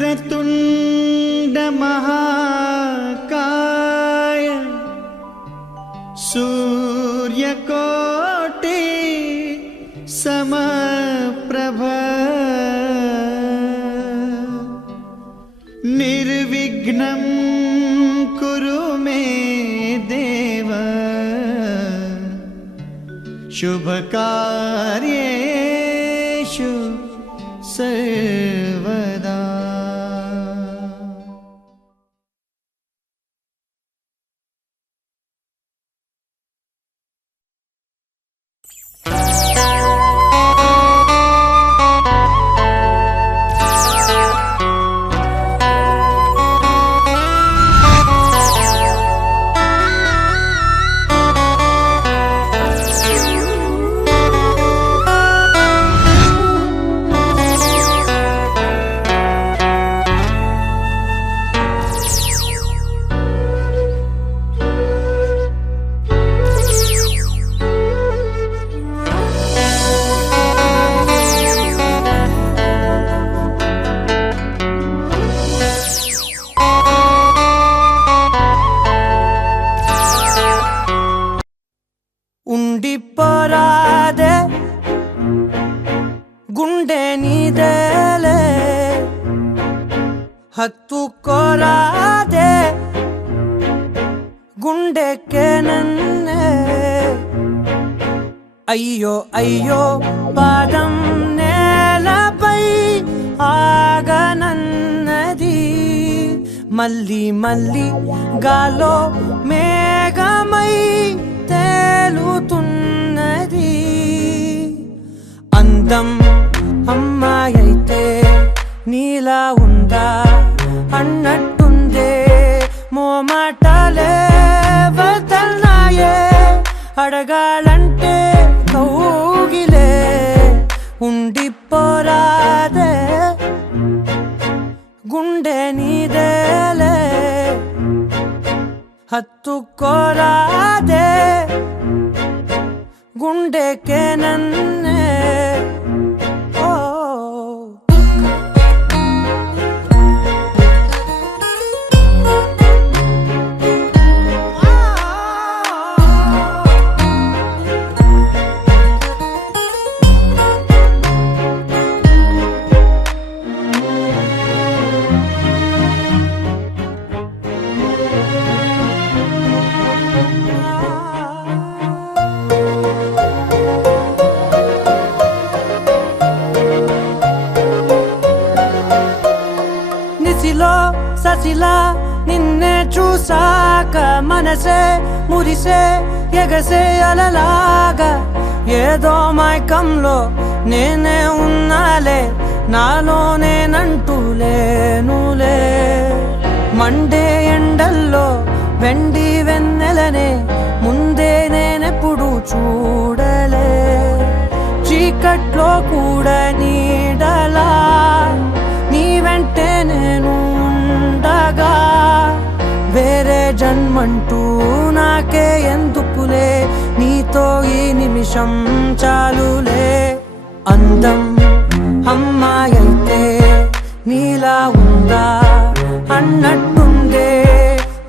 वक्रतुण्ड महाकाय सूर्यकोटि समप्रभ निर्विघ्नं कुरु मे देव शुभकार्येषु सर्वदा। ఉండిపోరాదే గుండె నీదేలే హత్తుకోరాదే గుండెకే నన్నే అయ్యో అయ్యో పాదం నేలపై ఆగనన్నది మళ్ళీ మళ్ళీ గాలో మేఘమై తేలుతున్నది అందం అమ్మాయైతే నీలా ఉందా అన్నట్టుందే మోమాటలే వదల్నాయే అడగాలంటే కౌగిలే ఉండిపోరాదే గుండె నీదేలే హత్తుకోరాదే గుండెకే నన్నే ససిలా నిన్నే చూసాక మనసే మురిసే ఎగసే అలలాగా ఏదో మైకంలో నేనే ఉన్నాలే నాలోనేనంటూ లేనులే మండే ఎండల్లో వెండి వెన్నెలనే ముందే నేనెప్పుడు చూడలే చీకట్లో కూడా నీడలా నీ వెంటే నేను ఉండగా వేరే జన్మంటూ నాకే ఎందుకులే నీతో ఈ నిమిషం చాలులే అందం అమ్మాయైతే నీలా ఉందా అన్నట్టుందే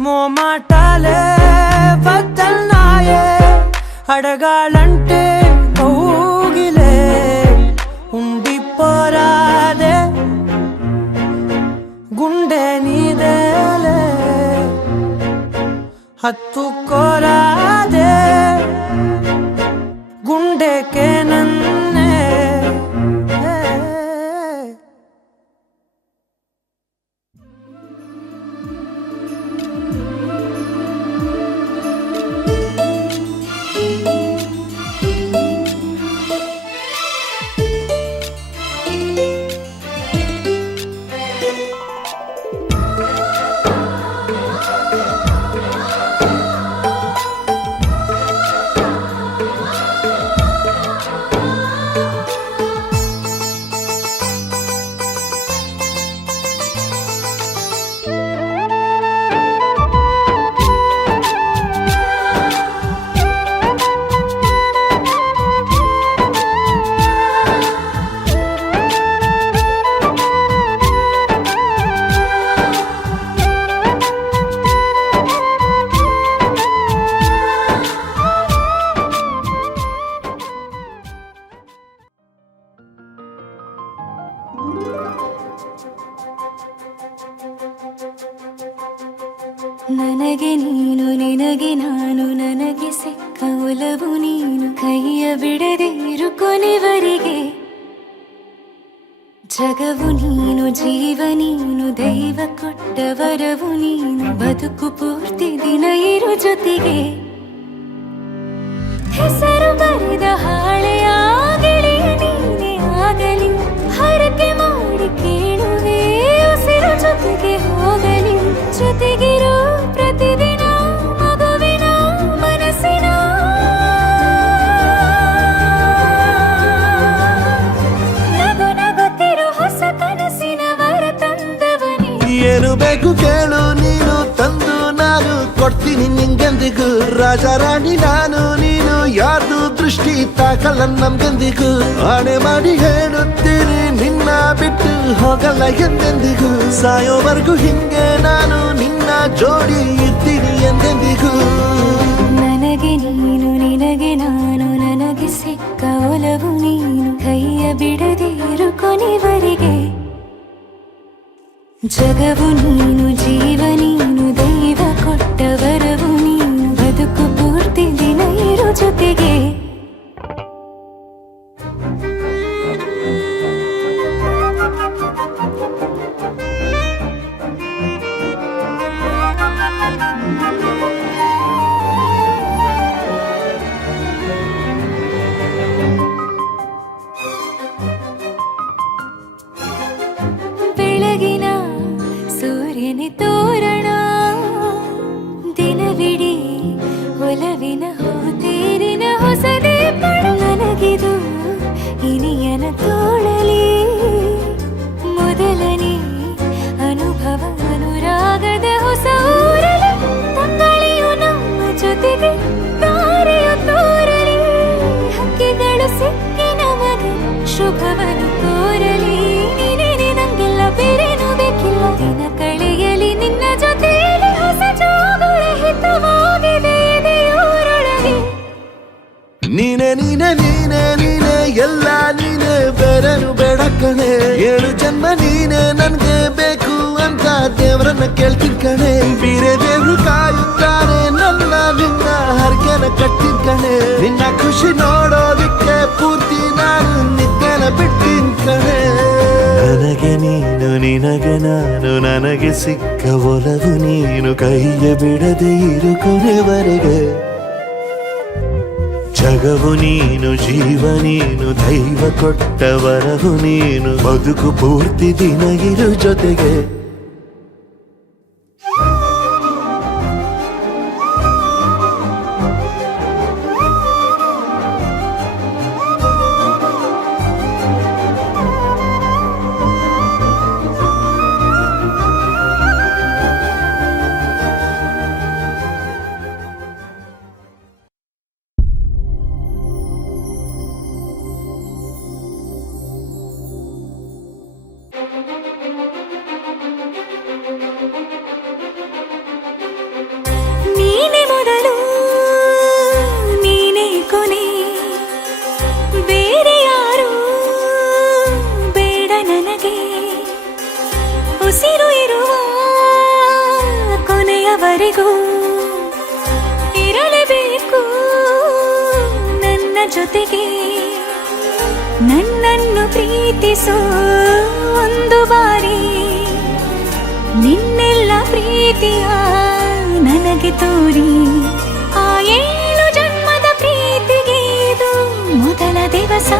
మోమాటలే వదల్నాయే అడగాలంటే కౌగిలే ఉండిపోరాదే గుండె నీదేలే హత్తుకోరాదే గుండెకే నన్నే ನನಗೆ ನೀನು ನಿನಗೆ ನಾನು ನನಗೆ ಸಿಕ್ಕ ಒಲವು ನೀನು ಕೈಯ ಬಿಡದೆ ಇರು ಕೊನೆವರೆಗೆ ಜಗವು ನೀನು ಜೀವ ನೀನು ದೈವ ಕೊಟ್ಟ ವರವು ನೀನು ಬದುಕು ಪೂರ್ತಿ ದಿನ ಇರು ಜೊತೆಗೆ ಹೆಸರು ಬರೆದ ಹಾಳೆಯ ಗೆಳೆಯ ನೀನೇ ಆಗಲಿ ಹರಕೆ ಮಾಡಿ ಕೇಳುವೆ ಉಸಿರು ಜೊತೆಗೆ ಹೋಗಲಿ ಜೊತೆಗಿರೋ ಪ್ರತಿದಿನ ಮಗುವಿನ ಮನಸ್ಸಿನ ನಗು ನಗುತ್ತಿರೋ ಹೊಸ ಕನಸಿನ ವರ ತಂದವನೇ ಏನು ಬೇಕು ಕೇಳು ನೀನು ತಂದು ನಾನು ಕೊಡ್ತೀನಿ ನಿಂಗೆಂದಿಗೂ ರಾಜ ರಾಣಿ ನಾನು ನೀನು ಯಾರ್ದು ದೃಷ್ಟಿ ತಾಕಲ್ಲ ನಮ್ಗೆಂದಿಗೂ ಆಣೆ ಮಾಡಿ ಹೇಳುತ್ತೀನಿ ನಿನ್ನ ಬಿಟ್ಟು ಹೋಗಲ್ಲ ಎಂದೆಂದಿಗೂ ಸಾಯೋವರೆಗೂ ಹಿಂಗೆ ನಾನು ನಿನ್ನ ಜೋಡಿ ಇರ್ತೀನಿ ಎಂದೆಂದಿಗೂ ನನಗೆ ನೀನು ನಿನಗೆ ನಾನು ನನಗೆ ಸಿಕ್ಕ ಒಲವು ನೀನು ಕೈಯ ಬಿಡದೆ ಇರು ಕೊನೆವರೆಗೆ ಜಗವು ನೀನು ಜೀವ ನೀನು ದೈವ ಕೊಟ್ಟ ವರವು ನೀನು ಬದುಕು ಪೂರ್ತಿ ದಿನ ಇರು ಜೊತೆಗೆ ಬೆಳಗಿನ ಸೂರ್ಯನ ತೋರಣ ದಿನವಿಡೀ ಒಲವಿನ ಹೋತೇರಿನ ಹೊಸದೇ ಪಡ ನನಗಿದು ಇನಿಯನ ತೋಳಲಿ ಮೊದಲನೇ ಅನುಭವ ಅನುರಾಗದ ಹೊಸ ಊರಲಿ ತಂಗಳಿಯು ನಮ್ಮ ಜೊತೆಗೆ ತಾರೆಯು ತೋರಲಿ ಹಕ್ಕಿಗಳು ಸಿಕ್ಕಿ ನಮಗೆ ಶುಭವನ್ನು ಕೋರಲಿ ಬೇರೇನು ಬೇಕಿಲ್ಲ ದಿನ ಕಳೆಯಲಿ ನಿನ್ನ ಜೊತೆಯಲ್ಲಿ ಹೊಸ ಜೋಗುಳ ಹಿತವಾಗಿದೆ ದೇವರೊಳಗೆ ನೀನೆ ನೀನೆ ನೀನೆ ನೀನೆ ಎಲ್ಲ ನೀನೆ ಬೇರೆನು ಬೇಡ ಕಣೆ 7 ಜನ್ಮ ನೀನೆ ನನ್ಗೆ ಬೇಕು ಅಂತ ದೇವರನ್ನ ಕೇಳ್ತೀನಿ ಕಣೆ ಬೇರೆ ದೇವ್ರು ಕಾಯುತ್ತಾರೆ ನನ್ನ ನಿನ್ನ ಹರಕೆನ ಕಟ್ಟಿನ ಕಣೆ ನಿನ್ನ ಖುಷಿ ನೋಡೋದಿಕ್ಕೆ ಪೂರ್ತಿ ನಾನು ನಿದ್ದೆನ ಬಿಟ್ಟಿನ್ ಕಣೆ ನನಗೆ ನೀನು ನಿನಗೆ ನಾನು ನನಗೆ ಸಿಕ್ಕ ಒಲವು ನೀನು ಕೈಯ ಬಿಡದೆ ಇರು ಕೊನೆವರೆಗೆ ಜಗವು ನೀನು ಜೀವ ನೀನು ದೈವ ಕೊಟ್ಟ ವರವು ನೀನು ಬದುಕು ಪೂರ್ತಿ ದಿನ ಇರು ಜೊತೆಗೆ ನೀನೆ ಮೊದಲು ನೀನೆ ಕೊನೆ ಬೇರೆ ಯಾರು ಬೇಡ ನನಗೆ ಉಸಿರು ಇರುವ ಕೊನೆಯವರೆಗೂ ಇರಲೇಬೇಕು ನನ್ನ ಜೊತೆಗೆ ನನ್ನನ್ನು ಪ್ರೀತಿಸೋ ಒಂದು ಬಾರಿ ನಿನ್ನೆಲ್ಲ ಪ್ರೀತಿಯ ನನಗೆ ತೋರಿ ಆ 7 ಜನ್ಮದ ಪ್ರೀತಿಗೆ ಇದು ಮೊದಲ ದಿವಸ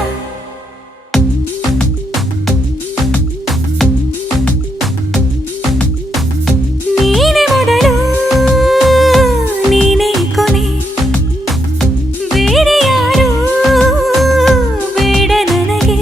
ನೀನೆ ಮೊದಲು ನೀನೆ ಕೊನೆ ಬೇರೆ ಯಾರು ಬೇಡ ನನಗೆ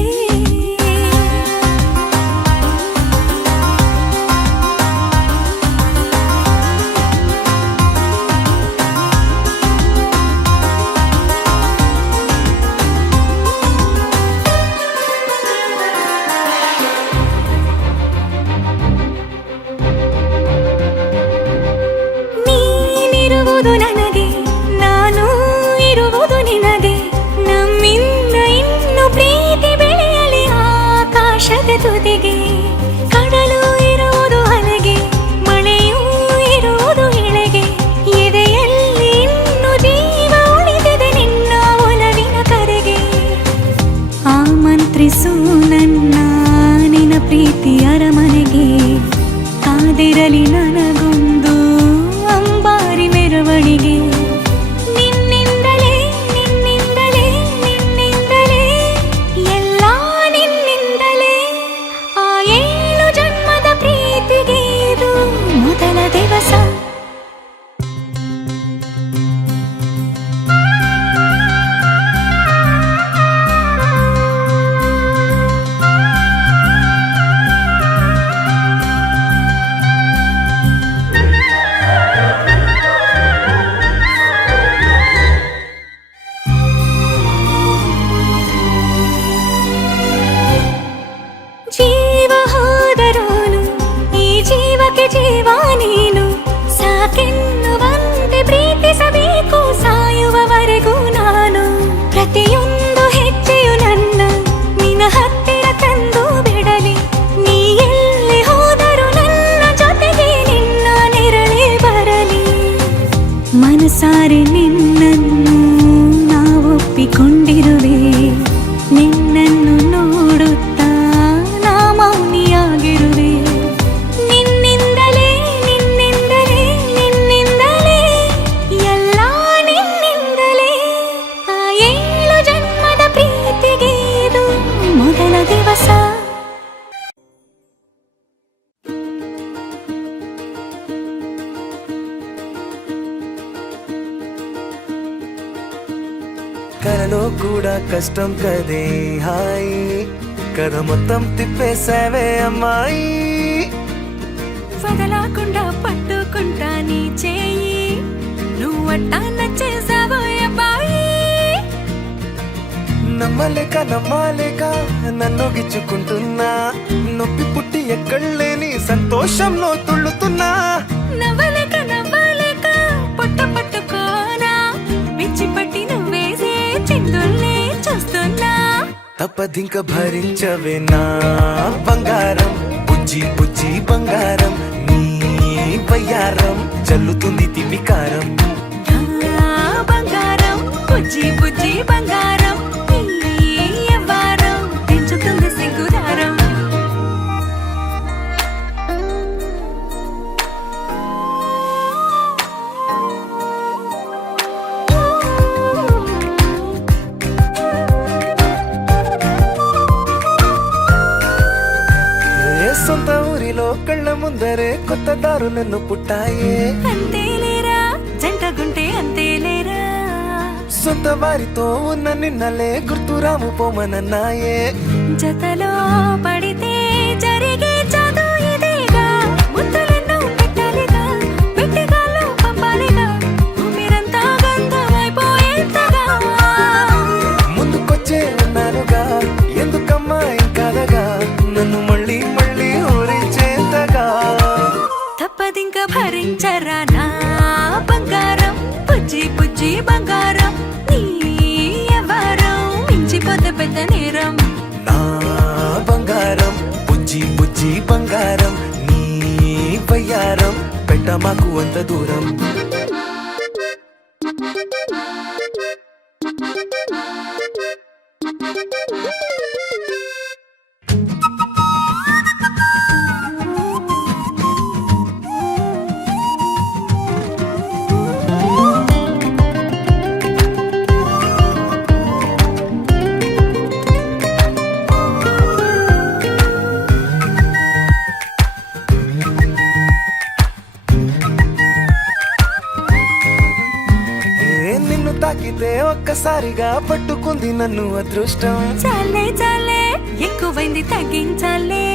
ಕಾದಿರಲಿ ನನಗೊಂದು ಅಂಬಾರಿ ಮೆರವಣಿಗೆ ನಿನ್ನಿಂದಲೇ ನಿನ್ನಿಂದಲೇ ನಿನ್ನಿಂದಲೇ ಎಲ್ಲ ನಿನ್ನಿಂದಲೇ ಆ 7 ಜನ್ಮದ ಪ್ರೀತಿಗೆ ಇದು ಮೊದಲ ದಿವಸ ಜೀವ ಹೋದರೋನು ಈ ಜೀವಕ್ಕೆ ಜೀವ ನೀನು ಸಾಕೆನ್ನುವಂತೆ ಪ್ರೀತಿಸಬೇಕು ಸಾಯುವವರೆಗೂ ನಾನು ಪ್ರತಿಯೊಂದು ಹೆಜ್ಜೆಯು ನನ್ನ ನಿನ್ನ ಹತ್ತಿರ ತಂದು ಬಿಡಲಿ ನೀ ಎಲ್ಲಿ ಹೋದರೂ ನನ್ನ ಜೊತೆಗೆ ನಿನ್ನ ನೆರಳೇ ಬರಲಿ ಮನಸಾರೆ ನಿನ್ನನ್ನು ನಾವೊಪ್ಪಿಕೊಂಡಿರುವೆ ನಿನ್ನನ್ನು ನೋಡುತ್ತಾ ನಾ ಮೌನಿಯಾಗಿರುವೆ ನಿನ್ನಿಂದಲೇ ನಿನ್ನಿಂದಲೇ ನಿನ್ನಿಂದಲೇ ಎಲ್ಲ ನಿನ್ನಿಂದಲೇ ಆ 7 ಜನ್ಮದ ಪ್ರೀತಿಗೆ ಇದು ಮೊದಲ ದಿವಸ కలలో కూడా కష్టం కదే హాయి కథ మొత్తం తిప్పేసావే అమ్మాయి వదలకుండా పట్టుకుంటా నీ చేయి నువ్వట్టా నచ్చేసావో అబ్బాయి నమ్మలేక నమ్మాలేక నన్ను గిచ్చుకుంటున్నా నొప్పి పుట్టి ఎక్కడలేని సంతోషంలో తుళ్ళుతున్నా నవ్వలేక నవ్వలేక పొట్ట పట్టుకోనా విచ్చిపట్టి నువ్వేసే చిందుల్నే చూస్తున్నా తప్పదింక భరించవే నా బంగారం బుజ్జి బుజ్జి బంగారం నీ వయ్యారం చల్లుతుంది తిమికారం నా బంగారం బుజ్జి బుజ్జి బంగారం ఈ యవ్వారం పెంచుతుంది సిగ్గుదారం ఏ సొంత ఊరిలో కళ్ళ ముందరే కొత్త దారులను పుట్టాయే అంతేలేరా జంటగుంటే అంతేలేరా సొంత వారితో ఉన్న నిన్నలే గుర్తురాము పోమనన్నాయే జతలో పడితే జరిగే చదు ఇదేగా ముద్దలెన్నో పెట్టాలిగా పెట్టిగాల్లో పంపాలిగా మీరంతా గంధమైపోయేంతగా ముందుకొచ్చే ఉన్నానుగా ఎందుకమ్మా ఇంకాదగా నన్ను మళ్ళీ మళ్ళీ ఊరించేంతగా తప్పదింక భరించరా నా బంగారం బుజ్జి బుజ్జి బంగారం నీ యవ్వారం మించిపోతే పెద్ద నేరం నా బంగారం బుజ్జి బుజ్జి బంగారం నీ వయ్యారం పెట్ట మాకు అంత దూరం నిన్ను తాకితే ఒక్కసారిగా పట్టుకుంది నన్ను అదృష్టం చాలే చాలే ఎక్కువైంది తగ్గించాలే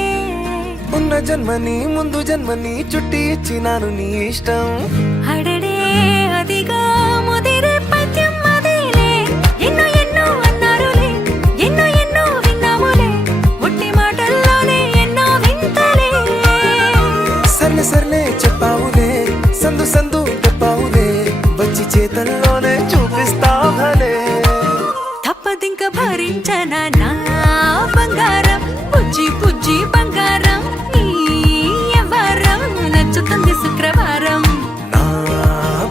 ఉన్న జన్మని ముందు జన్మని చుట్టి ఇచ్చినాను నీ ఇష్టం అడడే అదిగా ముదిరే పద్యం అదేలే ఎన్నో ఎన్నో అన్నారులే ఎన్నో ఎన్నో విన్నాములే ఒట్టి మాటల్లోనే ఎన్నో వింతలే సర్లే సర్లే చెప్పావులే సందు సందు చెప్పావులే వచ్చి చేతల్లోనే చూపిస్తావలే తప్పదింక భరించనా నా బంగారం బుజ్జి బుజ్జి బంగారం నీ యవ్వారం నచ్చుతుంది శుక్రవారం నా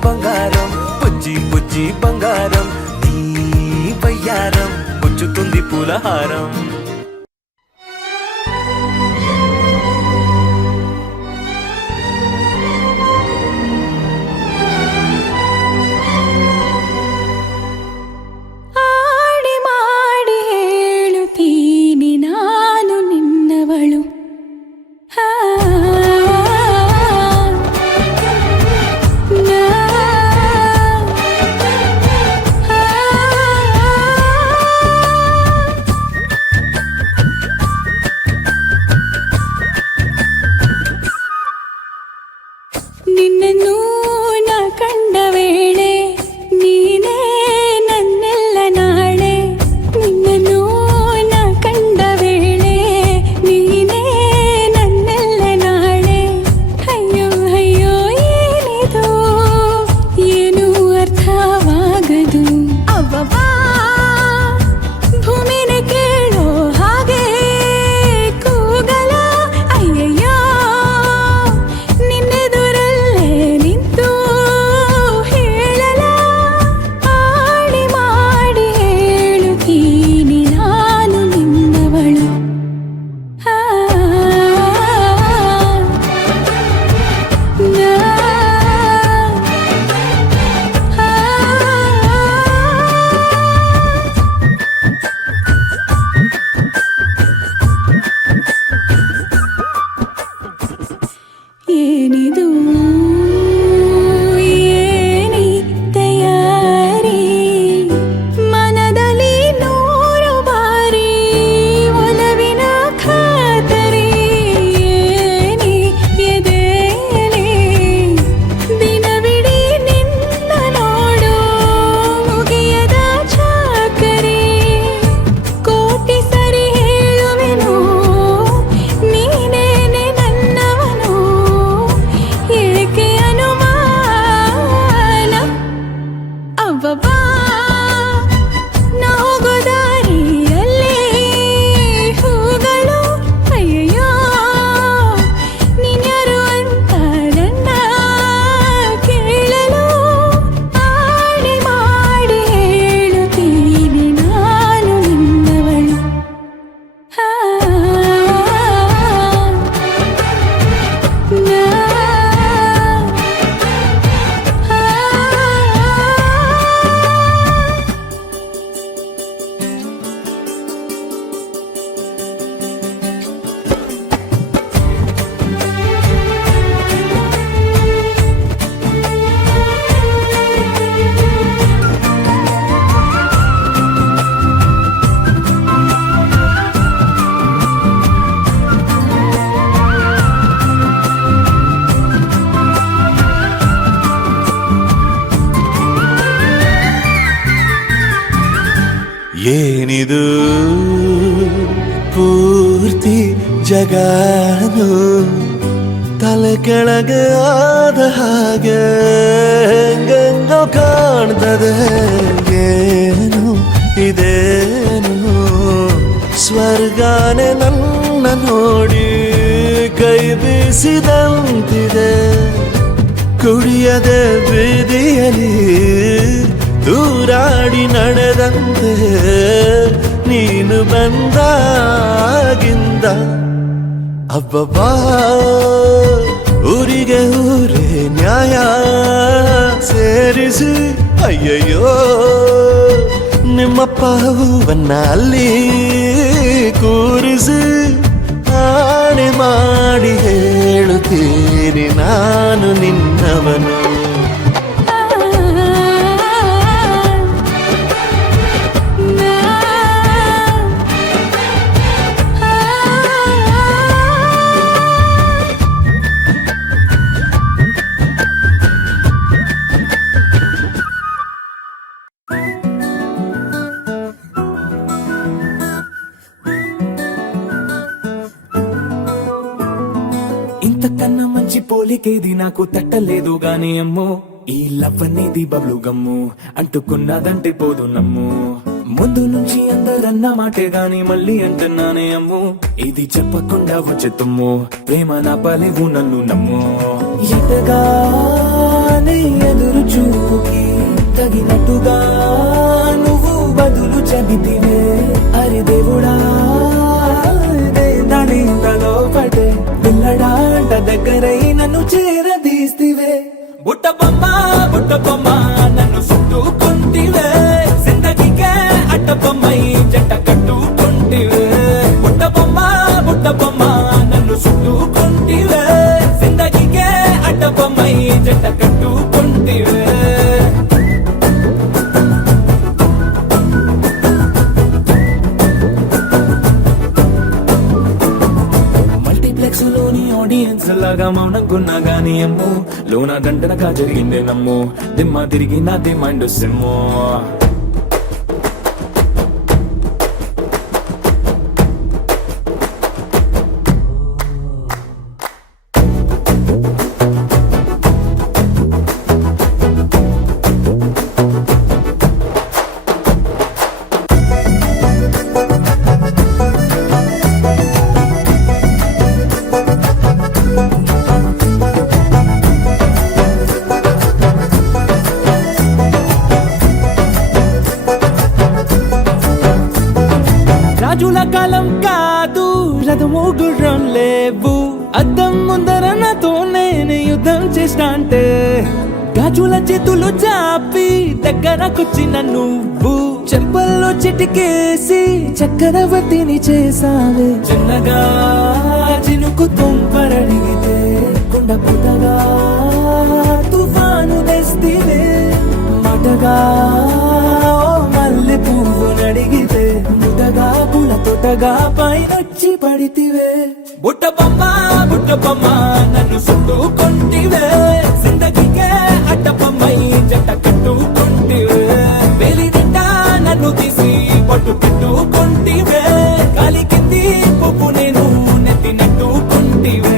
బంగారం బుజ్జి బుజ్జి బంగారం నీ వయ్యారం పుచ్చుతుంది పూలహారం ಏನಿದು ಪೂರ್ತಿ ಜಗಾನು ತಲೆ ಕೆಳಗೆ ಆದ ಹಾಗೆ ಹೆಂಗೆಂಗೋ ಕಾಣ್ತದೆ ಏನು ಇದೇನು ಸ್ವರ್ಗಾನೆ ನನ್ನ ನೋಡಿ ಕೈ ಬೀಸಿದಂತಿದೆ ಕುಡಿಯದೆ ಬೀದಿಯಲ್ಲಿ ದೂರಾಡಿ ನಡೆದಂತೆ ನೀನು ಬಂದಾಗಿಂದ ಅಬ್ಬಬ್ಬಾ ಊರಿಗೆ ಊರೇ ನ್ಯಾಯ ಸೇರಿಸಿ ಅಯ್ಯಯ್ಯೋ ನಿಮ್ಮಪ್ಪ ಹೂವನ್ನ ಅಲ್ಲಿ ಕೂರಿಸಿ ಆಣೆ ಮಾಡಿ ಹೇಳುತ್ತೀನಿ ನಾನು ನಿನ್ನವನು. ఇంతకన్నా మంచి పోలికేది నాకు తట్టలేదు గాని అమ్మో ఈ లవ్ అనేది బబ్లు గమ్ము అంటుకున్నదంటే పోదు నమ్ము ముందు నుంచి అందరన్న మాటే గాని మళ్ళీ అంటున్నానే అమ్ము ఇది చెప్పకుండా వచ్చేతుమ్ము ప్రేమ నా పలేవు నన్ను నమ్ము ఎటగానే ఎదురు చూకి తగినట్టుగా నువ్వు బదులు చెబితివే అరే దేవుడా దానిలో పడే పిల్లడాంట దగ్గరై నన్ను చేరదీస్తివే బుట్ట బొమ్మ నన్ను చుట్టుకుంటివే జిందగీకే అట్ట బొమ్మై జంట కట్టుకుంటివే బుట్ట బొమ్మ నన్ను చుట్టుకుంటివే జిందగీకే అట్ట బొమ్మై జంట కట్టుకుంటివే లోని ఆడియన్స్ లాగా మౌనంకున్నా గానీ అమ్ము లోన దండనగా జరిగిందే నమ్ము దిమ్మ తిరిగి నాది మైండ్ సిమ్ము రాజుల కాలం కాదు రథము గుర్రం లేవు అద్దం ముందర నాతో నేను యుద్ధం చేస్తాంటే గాజుల చేతులు చాపి దగ్గరకొచ్చిన నువ్వు చెంపల్లో చిటికేసి చక్రవర్తిని చేసావే చిన్నగా చినుకు తుంపరడిగితే కుండ పుట్టగా తుఫాను తెస్తివే మాటగా మల్లె పువ్వు నడిగితే ముదగా పుల తొటగా పైనొచ్చి పడితివే బుట్ట బొమ్మ నన్ను చుట్టుకుంటివే జిందగీకే అట్ట బొమ్మై జంట కట్టుకుంటివే వేలి నిండా నన్ను తీసి పట్టు పెట్టుకుంటివే కాలి కింది పువ్వు నేను నెత్తినట్టుకుంటివే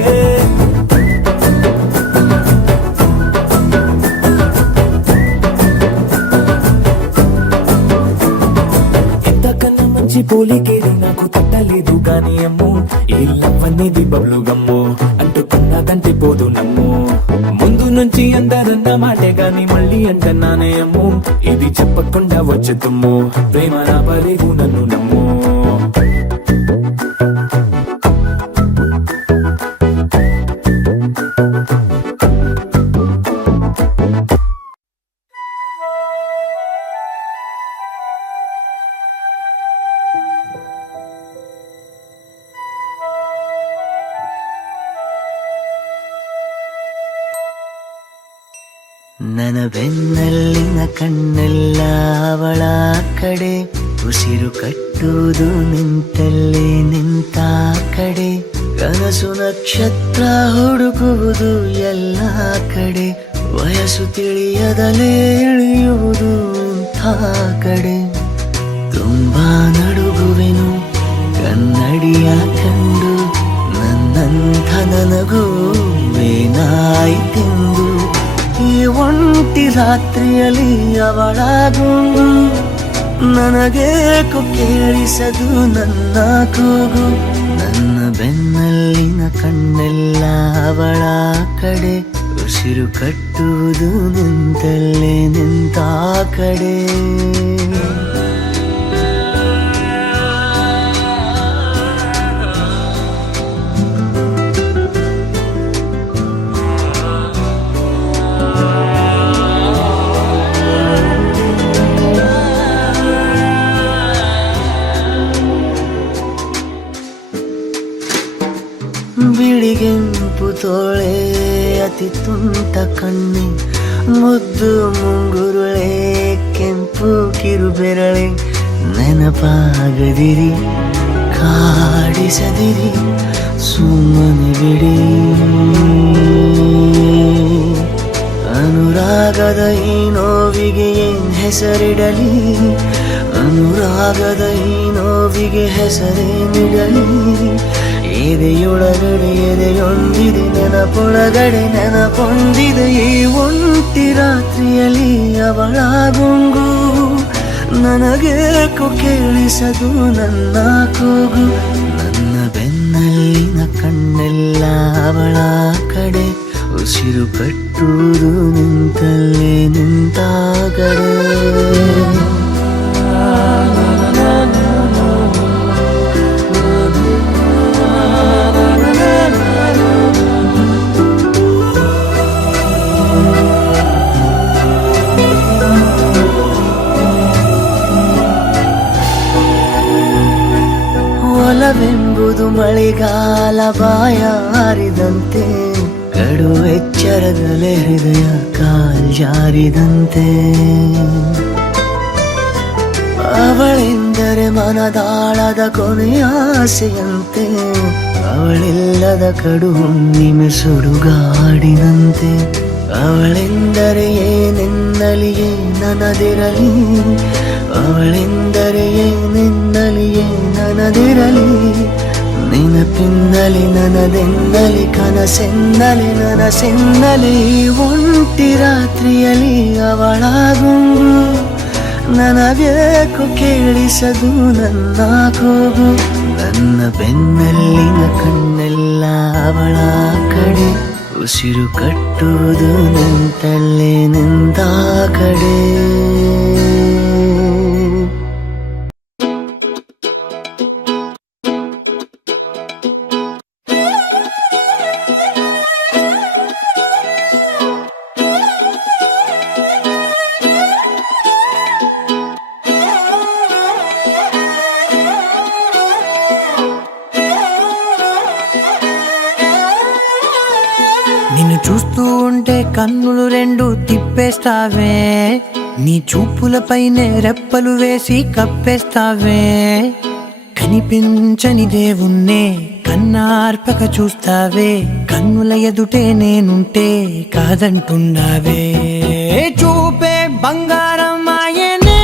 పోలికేది నాకు తట్టలేదు గాని అమ్ము ఈ లవ్ అనేది బబ్లు గమ్ము అంటుకున్నదంటే పోదు నమ్ము ముందు నుంచి అందరన్న మాటే గాని మళ్ళీ అంటున్నానే అమ్ము ఇది చెప్పకుండా వచ్చుతుమ్ము ప్రేమ నా పలేవు నన్ను నమ్ము ನನ್ನ ಬೆನ್ನಲ್ಲಿನ ಕಣ್ಣೆಲ್ಲ ಅವಳ ಕಡೆ ಉಸಿರು ಕಟ್ಟುವುದು ನಿಂತಲ್ಲಿ ನಿಂತ ಕಡೆ ಕನಸು ನಕ್ಷತ್ರ ಹುಡುಕುವುದು ಎಲ್ಲ ಕಡೆ ವಯಸ್ಸು ತಿಳಿಯದಲೇ ಇಳಿಯುವುದು ಇಂಥ ಕಡೆ ತುಂಬ ತುಂಬಾ ನಡುಗುವೆನು ಕನ್ನಡಿಯ ಕಂಡು ನನ್ನಂಥ ನನಗೂ ಏನಾಯಿತೆಂದು ಈ ಒಂಟಿ ರಾತ್ರಿಯಲ್ಲಿ ಅವಳ ಗುಂಗು ನನಗೇಕೋ ಕೇಳಿಸದು ನನ್ನ ಕೂಗು ನನ್ನ ಬೆನ್ನಲ್ಲಿನ ಕಣ್ಣೆಲ್ಲ ಅವಳ ಕಡೆ ಉಸಿರು ಕಟ್ಟುವುದು ನಿಂತಲ್ಲೇ ನಿಂತ ಕಡೆ ಬಿಳಿಗೆಂಪು ತೋಳೆ ಅತಿ ತುಂಟ ಕಣ್ಣೆ ಮುದ್ದು ಮುಂಗುರುಳೆ ಕೆಂಪು ಕಿರುಬೆರಳೆ ನೆನಪಾಗದಿರಿ ಕಾಡಿಸದಿರಿ ಸುಮ್ಮನೆ ಬಿಡಿ ಅನುರಾಗದ ಈ ನೋವಿಗೆ ಏನ್ ಹೆಸರಿಡಲಿ ಅನುರಾಗದ ಈ ನೋವಿಗೆ ಹೆಸರೇನಿಡಲಿ ಎದೆಯೊಳಗಡೆ ಎದೆಯೊಂದಿದೆ ನೆನಪೊಳಗಡೆ ನೆನಪೊಂದಿದೆ ಈ ಒಂಟಿ ರಾತ್ರಿಯಲ್ಲಿ ಅವಳ ಗುಂಗು ನನಗೇಕೋ ಕೇಳಿಸದು ನನ್ನ ಕೂಗು ನನ್ನ ಬೆನ್ನಲ್ಲಿನ ಕಣ್ಣೆಲ್ಲ ಅವಳ ಕಡೆ ಉಸಿರು ಕಟ್ಟುವುದು ನಿಂತಲ್ಲೇ ನಿಂತ ಕಡೆ ಒಲವೆಂಬುದು ಮಳೆಗಾಲ ಬಾಯ ಹಾರಿದಂತೆ ಕಡು ಎಚ್ಚರದಲ್ಲೇ ಹೃದಯ ಕಾಲ್ಜಾರಿದಂತೆ ಅವಳೆಂದರೆ ಮನದಾಳದ ಕೊನೆಯ ಆಸೆಯಂತೆ ಅವಳಿಲ್ಲದ ಕಡು ಹುಣ್ಣಿಮೆ ಸುಡುಗಾಡಿನಂತೆ ಅವಳೆಂದರೆ ಏನೆನ್ನಲಿಯೇ ನನದಿರಲಿ ಅವಳೆಂದರೆ ಏನೆನ್ನಲಿಯೇ ನನದಿರಲಿ ನೆನಪಿನ್ನಲಿ ನನದೆನ್ನಲಿ ಕನಸೆನ್ನಲಿ ನನಸೆನ್ನಲಿ ಈ ಒಂಟಿ ರಾತ್ರಿಯಲ್ಲಿ ಅವಳ ಗುಂಗು ನನಗೇಕೋ ಕೇಳಿಸದು ನನ್ನ ಕೂಗು ನನ್ನ ಬೆನ್ನಲ್ಲಿನ ಕಣ್ಣೆಲ್ಲ ಅವಳ ಕಡೆ ಉಸಿರು ಕಟ್ಟುವುದು ನಿಂತಲ್ಲೇ ನಿಂತ ಕಡೆ నిన్ను చూస్తూ ఉంటే కన్నులు రెండు తిప్పేస్తావే నీ చూపులపైనే రెప్పలు వేసి కప్పేస్తావే కనిపించని దేవుణ్ణే కన్నార్పక చూస్తావే కన్నుల ఎదుటే నేనుంటే కాదంటున్నావే చూపే బంగారం ఆయనే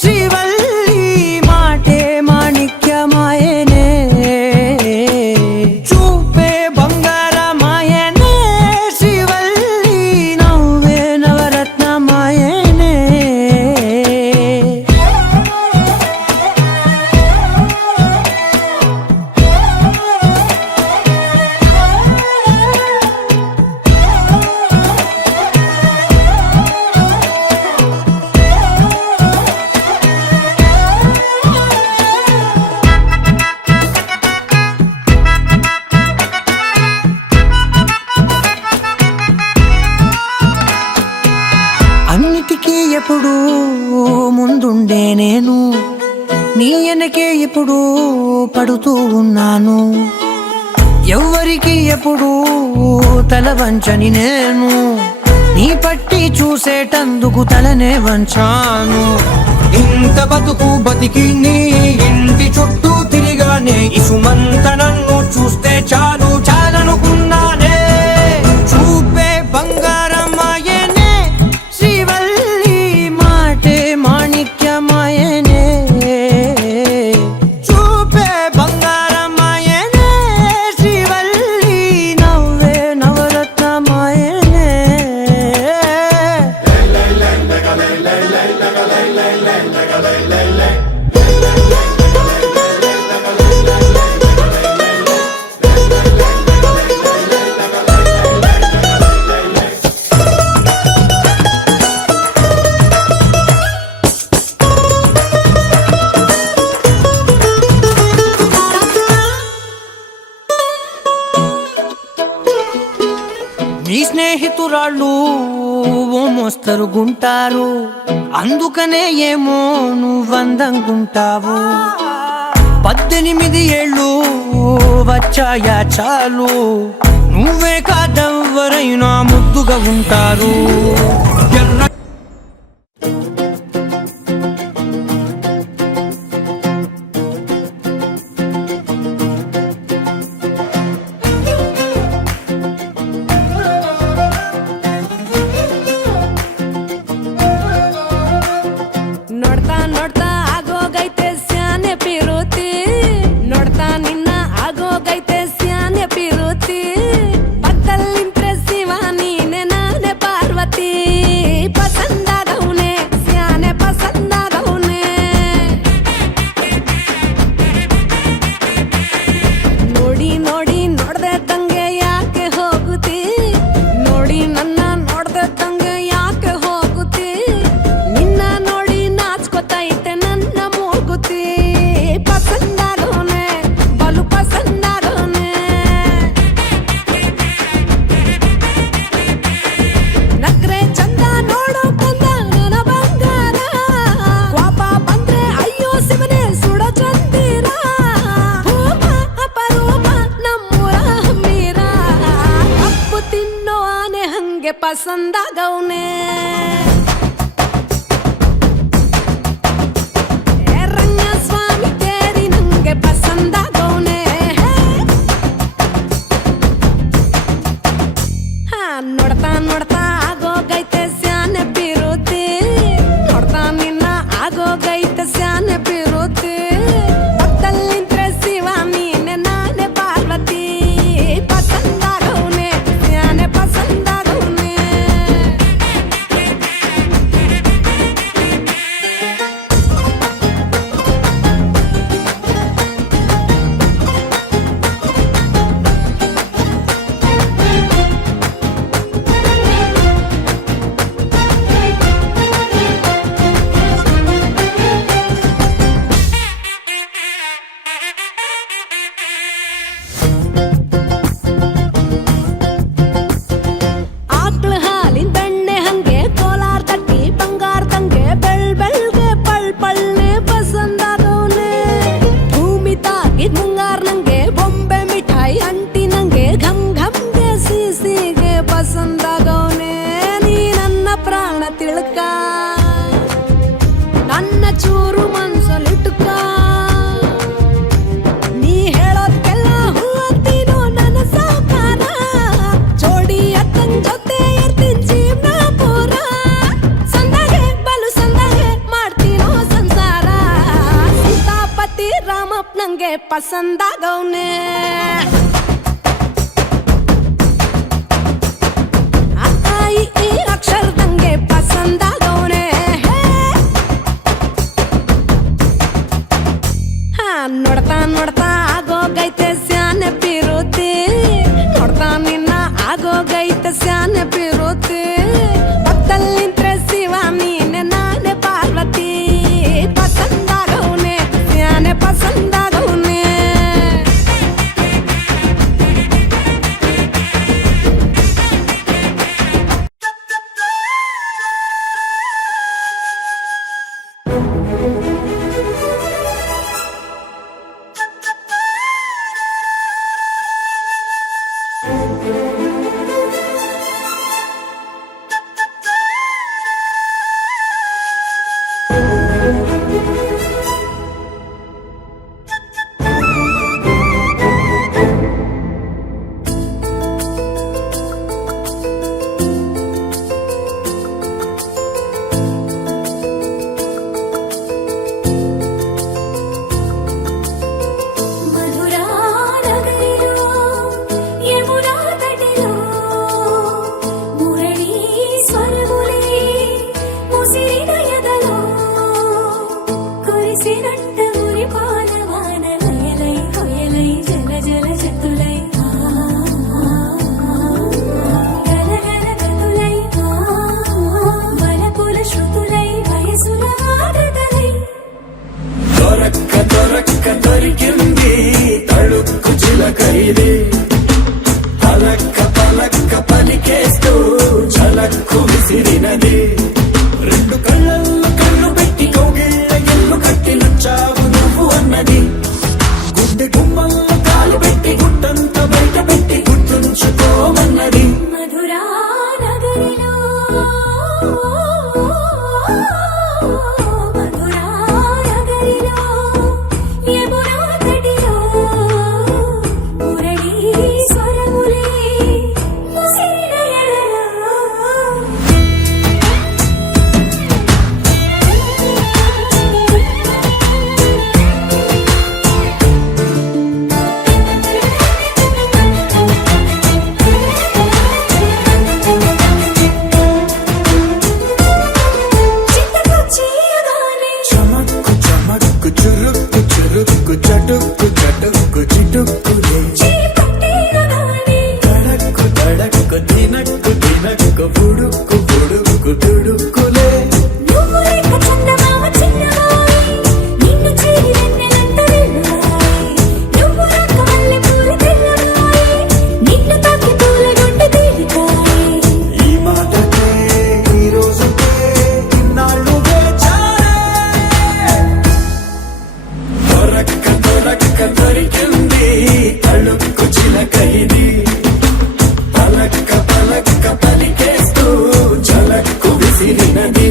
శ్రీవల్లి మాటే మాణిక్యమాయనే చూపే బంగారమాయనే శ్రీవల్లి నవ్వే నవరత్నమాయనే అన్నిటికీ ఎప్పుడు ముందుండే నేను నీ వెనకే ఎప్పుడు పడుతూ ఉన్నాను ఎవ్వరికి ఎప్పుడు తల వంచని నేను నీ పట్టి చూసేటందుకు తలనే వంచాను ఇంత బతుకు బతికి నీ ఇంటి చుట్టూ తిరిగానే ఇసుమంత నన్ను చూస్తే చాలు చాలనుకున్నానే చూపే బంగారమాయనే శ్రీవల్లి మాటే మాణిక్యమాయనే నీ స్నేహితురాళ్ళు ఓ మోస్తరుగుంటారు, అందుకనే ఏమో నువ్వందంగుంటావు. 18 ఏళ్ళు వచ్చాయా చాలు, నువ్వే కాదెవ్వరైనా ముద్దుగా ఉంటారు. ఎర్ర ನೋಡ್ತಾ ನೋಡ್ತಾ ಆಗೋಗೈತೆ ಸ್ಯಾನೆ ಪಿರುತಿ, ನೋಡ್ತಾ ನಿನ್ನ ಆಗೋಗೈತೆ ಸ್ಯಾನೆ ಪಿರುತಿ. ಪಕ್ಕಲ್ಲಿಂತ್ರೆ ಶಿವ ನೀನೆ ನಾನೇ ಪಾರ್ವತಿ, ಪಸಂದಾಗವ್ನೆ ಸ್ಯಾನೆ ಪಸಂದಾಗವ್ನೆ. ನೋಡಿ ನೋಡಿ ನೋಡ್ದೆ ತಂಗೆ ಯಾಕೆ ಹೋಗುತ್ತಿ, ನೋಡಿ ನನ್ನ ನೋಡ್ದೆ ತಂಗೆ ಯಾಕೆ ಹೋಗುತ್ತಿ. ನಿನ್ನ ನೋಡಿ ನಾಚ್ಕೊತೈತೆ ನನ್ನ ಮೂಗುತಿ, ಪಸಂದಾಗವ್ನೆ ಬಲು ಪಸಂದಾಗವ್ನೆ. ನಕ್ರೆ ಚಂದ ನೋಡೋ ಕಂದ ನನ್ನ ಬಂಗಾರ, ಕೋಪ ಬಂದ್ರೆ ಅಯ್ಯೋ ಶಿವನೇ ಸುಡ ಚಂದಿರ. ಭೂಮ ಅಪರೂಪ ನಮ್ಮೂರ ಹಮ್ಮೀರ, ಕಪ್ಪು ತಿನ್ನೋ ಆನೆ ಹಂಗೆ ಪಸಂದಾಗವ್ನೆ. ರಂಗ ಸ್ವಾಮಿ ಕೇರಿ ನಂಗೆ ಪಸಂದಾಗವ್ನೆ. ಹಾ ನೋಡ್ತಾ ನೋಡ್ತಾ ಆಗೋಗೈತೆ ಸ್ಯಾನೆ ಪಿರುತಿ, ನೋಡ್ತಾ ನಿನ್ನ ಆಗೋಗೈತೆ ಸ್ಯಾನೆ ಪಿರುತಿ. ಪಕ್ಕದಲ್ಲಿಂತ್ರೆ ಶಿವ ನೀನೆ ನಾನೇ ಪಾರ್ವತಿ, ಪಸಂದಾಗವ್ನೆ ಸ್ಯಾನೆ ಪಸಂದಾಗವ್ನೆ. ಆಕ್ಳ ಹಾಲಿನ ಬೆಣ್ಣೆ ಹಂಗೆ, ಕೋಲಾರ ತಟ್ಟಿ ಬಂಗಾರದಂಗೆ, ಬೆಳ್ಗೆ ಪಳ್ನೆ ಪಸಂದಾಗವ್ನೆ. ಭೂಮಿ ತಾಗಿ ಮುಂಗಾರ ನಂಗೆ, ಬೊಂಬೆ ಮಿಠಾಯಿ ಅಂಟಿ ನಂಗೆ, ಘಮ್ ಘಮ್ಗೆ ಸಿಸಿಗೆ ಪಸಂದಾಗವ್ನೆ. ನೀ ನನ್ನ ಪ್ರಾಣ ತಿಳ್ಕ, ನನ್ನ ಚೂರು ಮನ್ಸಲ್ಲಿಟ್ಕ. ನೀ ಹೇಳೋದ್ಕೆಲ್ಲ ಹೂ ಅಂತೀನೋ ನನ್ನ ಸಾಕಾರ, ಜೋಡಿ ಅಕ್ಕನ್ ಜೊತೆ ಇರ್ತೀನಿ ಜೀವನ ಪೂರ. ಸಂದಾಗೆ ಬಲು ಸಂದಾಗೆ ಮಾಡ್ತೀನೋ ಸಂಸಾರ, ಸೀತಾಪತಿ ರಾಮಪ್ಪ ನಂಗೆ ಪಸಂದಾಗವ್ನೆ. ಈ ಅಕ್ಷರದಂಗೆ ಪಸಂದಾಗವ್ನೆ. ಹಾ ನೋಡ್ತಾ ನೋಡ್ತಾ ಆಗೋಗೈತೆ ಸ್ಯಾನೆ ಪಿರುತಿ, ನೋಡ್ತಾ ನಿನ್ನ ಆಗೋಗೈತೆ ಸ್ಯಾನೆ ಪಿರುತಿ. ಪಕ್ಕದಲ್ಲಿಂತ್ರೆ ಶಿವ ನೀನೆ ನಾನೇ ಪಾರ್ವತಿ, ಪಸಂದಾಗವ್ನೆ ಸ್ಯಾನೆ ಪಸಂದಾಗವ್ನೆ. మధురా నగరిలో యమునా తటిలో ಝಲಕ್ಕು ಬಿಸಿರಿನದಿ రెండు కళ్ళల్లో కళ్ళు పెట్టి కౌగిళ్ళ ఎల్లు కట్టి నచ్చావు నువ్వు అన్నది గుండె గుమ్మల్లో కాలు పెట్టి గుట్టంత బయట పెట్టి గుర్తుంచుకోమన్నది మధురా నగరిలో మధురా నగరిలో యమునా తటిలో మురళీ స్వరములే ముసిరిన ఎదలో చిత్తకొచ్చియగానే చమక్కు చమక్కు చురుక్కు చురుక్కు చటుక్కు చటుక్కు చిటుక్కులే చీపట్టినగానే తడక్కు తడక్కు తినక్కు తినక్కు బుడుక్కు బుడుక్కు తుడుక్కులే నువ్వు లేక చందమామ చిన్నవాయి నిన్ను చేరి వెన్నెలంత వెళ్ళాయి నువ్వు రాక మల్లె పూల తెల్లవాయి నిన్ను తాకి పూల గుండె తేలికాయి ఈ మాటకే ఈ రోజుకే ఇన్నాళ్ళు వేచారే దొరక్క దొరక్క దొరికింది తళుక్కు చిలక ఇది పలక్క పలక్క పలికేస్తూ ఝలక్కు విసిరినది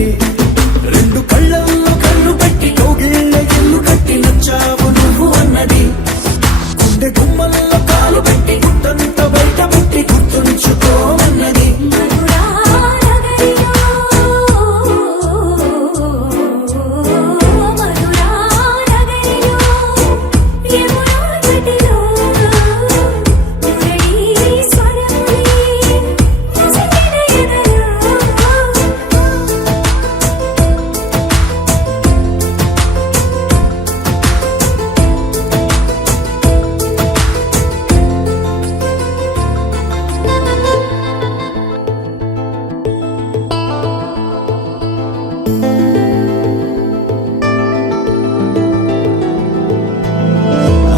రెండు కళ్ళల్లో కళ్ళు పెట్టి కౌగిళ్ళ ఇల్లు కట్టి నచ్చావు నువ్వు అన్నది గుండె గుమ్మల్లో కాలు పెట్టి గుట్టంత బయట పెట్టి గుర్తుంచుకోమన్నది మధురా నగరిలో మధురా నగరిలో యమునా తటిలో మురళీ స్వరములే ముసిరిన ఎదలో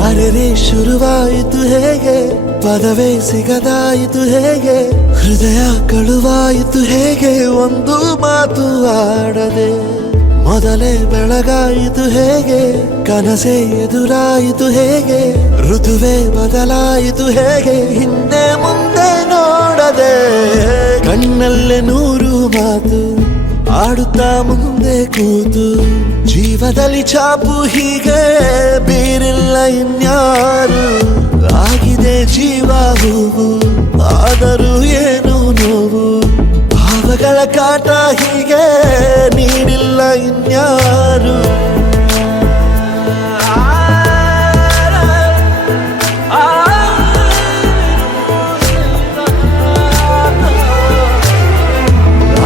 ಅರೆರೆ ಶುರುವಾಯಿತು ಹೇಗೆ ಪದವೇ ಸಿಗದಾಯಿತು ಹೇಗೆ ಹೃದಯ ಕಳುವಾಯಿತು ಹೇಗೆ ಒಂದು ಮಾತು ಆಡದೆ ಮೊದಲೇ ಬೆಳಗಾಯಿತು ಹೇಗೆ ಕನಸೇ ಎದುರಾಯಿತು ಹೇಗೆ ಋತುವೇ ಬದಲಾಯಿತು ಹೇಗೆ ಹಿಂದೆ ಮುಂದೆ ನೋಡದೆ ಕಣ್ಣಲ್ಲೇ ನೂರು ಮಾತು ಆಡುತ್ತಾ ಮುಂದೆ ಕೂತು ಜೀವದಲ್ಲಿ ಛಾಪು ಹೀಗೆ ಬೀರಿಲ್ಲ ಇನ್ಯಾರು ಆಗಿದೆ ಜೀವ ಹೂವು ಆದರೂ ಏನು ನೋವು ಭಾವಗಳ ಕಾಟ ಹೀಗೆ ನೀಡಿಲ್ಲ ಇನ್ಯಾರು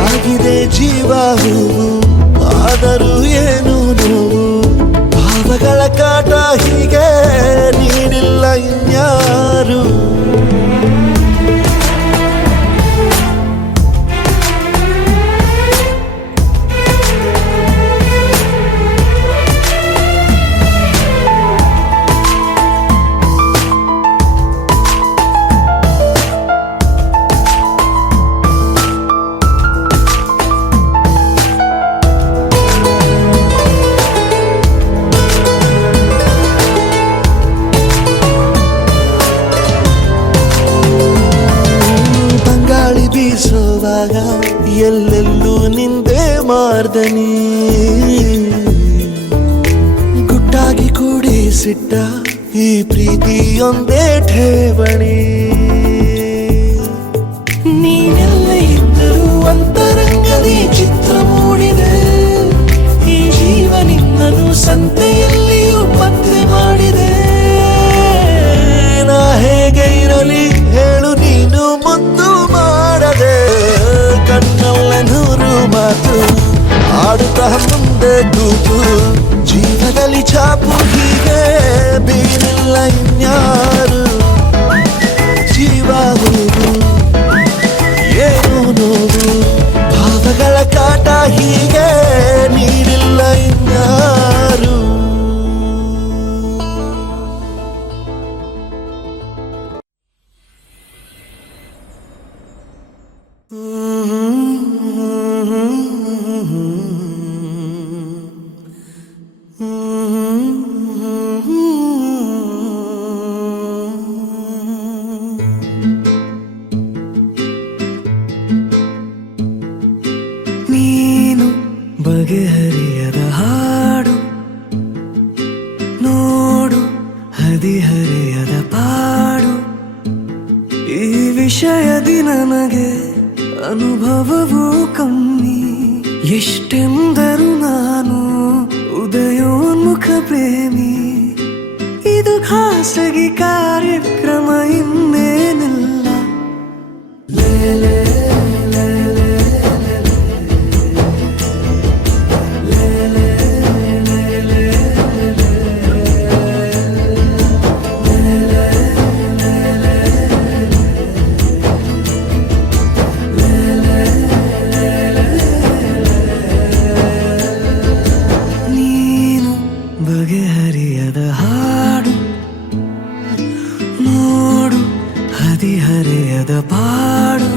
ಆಗಿದೆ ಜೀವ ಹೂವು ಆದರೂ ಏನು ನೋವು ಭಾವಗಳ ಕಾಟ ಹೀಗೆ ನೀಡಿಲ್ಲ ಇನ್ಯಾರು ತಂಗಾಳಿ ಬೀಸುವಾಗ ಎಲ್ಲೆಲ್ಲೂ ನಿಂದೆ ಮಾರ್ದನಿ ಗುಟ್ಟಾಗಿ ಕೂಡಿಸಿಟ್ಟ ಈ ಪ್ರೀತಿಯೊಂದೇ ಠೇವಣಿ ನೀನೆಲ್ಲ ಇದ್ದರೂ ಅಂತರಂಗದಿ ಚಿತ್ರ ಮೂಡಿದೆ ಈ ಜೀವ ನಿನ್ನನು ಸಂತೆಯಲ್ಲಿಯೂ ಪತ್ತೆ ಮಾಡಿದೆ ನಾ ಹೇಗೆ ಇರಲಿ ಹೇಳು ನೀನು ಮುದ್ದು ಮಾಡದೆ ಕಣ್ಣಲ್ಲ ನೂರು ಮಾತು ಆಡುತ್ತಾ ಮುಂದೆ ಕೂತು ಜೀವದಲ್ಲಿ ಛಾಪು ಹೀಗೆ ಬೀರಿಲ್ಲ ಇನ್ಯಾರು ಜೀವ ಹೂವು ಏನು ನೋವು ಭಾವಗಳ ಕಾಟ ಹೀಗೆ ನೀಡಿಲ್ಲ ಇನ್ಯಾರು ನೀನು ಬಗೆಹರಿಯದ ಹಾಡು ನೋಡು ಹದಿಹರೆಯದ ಪಾಡು ಈ ವಿಷಯದಿ ನನಗೆ ಅನುಭವವೂ ಕಮ್ಮಿ ಎಷ್ಟೆಂದರೂ ನಾನು ಉದಯೋನ್ಮುಖ ಪ್ರೇಮಿ ಇದು ಖಾಸಗಿ ಕಾರ್ಯಕ್ರಮ ಇನ್ನೇನಿಲ್ಲ ಲೇಲೆ ಬಗೆಹರಿಯದ ಹಾಡು ನೋಡು ಹದಿಹರೆಯದ ಪಾಡು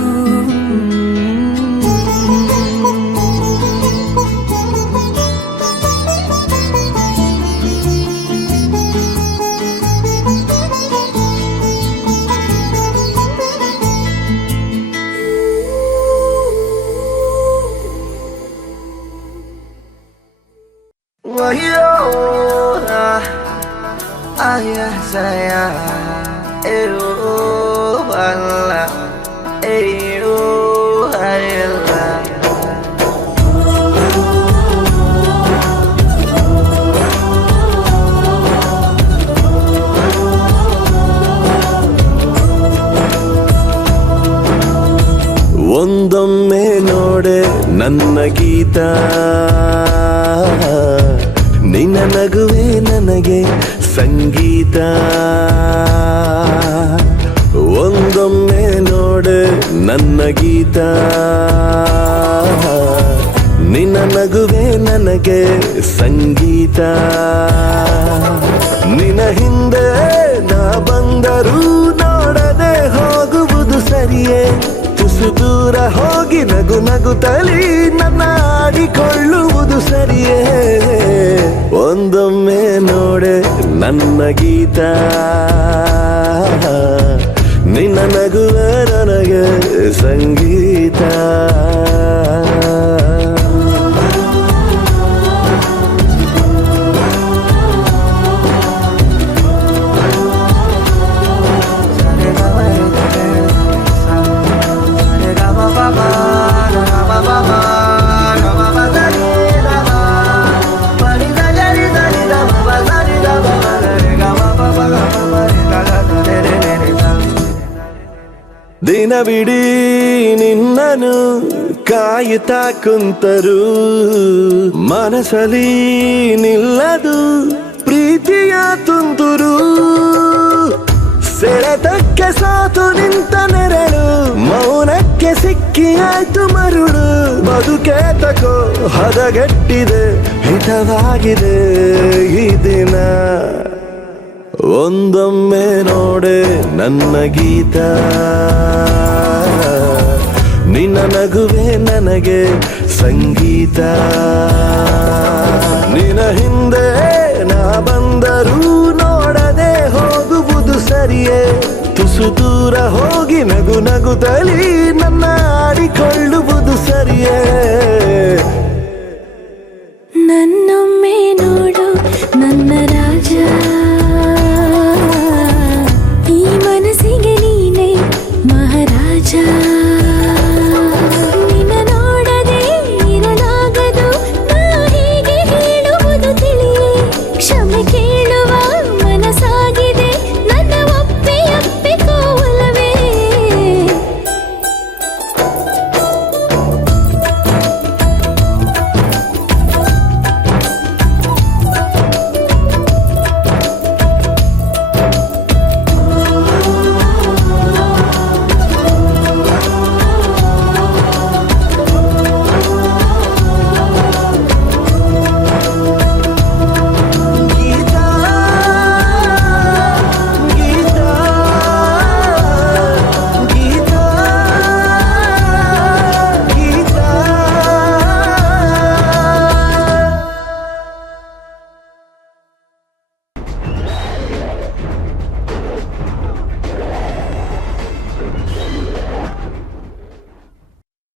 Ayah saya, Allah, Allah. ಒಂದೊಮ್ಮೆ ನೋಡೆ ನನ್ನ ಗೀತ ನಿನ್ನ ನಗುವೆ ನನಗೆ ಸಂಗೀತ ಒಂದೊಮ್ಮೆ ನೋಡೆ ನನ್ನ ಗೀತ ನಿನ್ನ ನಗುವೆ ನನಗೆ ಸಂಗೀತ ನಿನ್ನ ಹಿಂದೆ ನಾ ಬಂದರೂ ನೋಡದೆ ಹೋಗುವುದು ಸರಿಯೇ ತುಸು ದೂರ ಹೋಗಿ ನಗು ನಗುತ್ತಲಿ ನನ್ನ ಆಡಿಕೊಳ್ಳುವುದು ಸರಿಯೇ ಒಂದೊಮ್ಮೆ ನೋಡೆ ನನ್ನ ಗೀತ ನಿನ್ನ ನಗುವೆ ನನಗೆ ಸಂಗೀತ ದಿನವಿಡೀ ನಿನ್ನನು ಕಾಯುತ್ತಾ ಕುಂತರು ಮನಸಲಿ ನಿಲ್ಲದು ಪ್ರೀತಿಯ ತುಂತುರು ಸೆಳೆತಕ್ಕೆ ಸಾತು ನಿಂತ ನೆರಳು ಮೌನಕ್ಕೆ ಸಿಕ್ಕಿ ಆಯ್ತು ಮರುಳು ಬದುಕೆ ತಕೋ ಹದಗೆಟ್ಟಿದೆ ಹಿತವಾಗಿದೆ ಈ ದಿನ ಒಂದೊಮ್ಮೆ ನೋಡೆ ನನ್ನ ಗೀತ ನಿನ್ನ ನಗುವೆ ನನಗೆ ಸಂಗೀತ ನಿನ್ನ ಹಿಂದೆ ನಾ ಬಂದರೂ ನೋಡದೆ ಹೋಗುವುದು ಸರಿಯೇ ತುಸು ದೂರ ಹೋಗಿ ನಗು ನಗುತ್ತಲಿ ನನ್ನ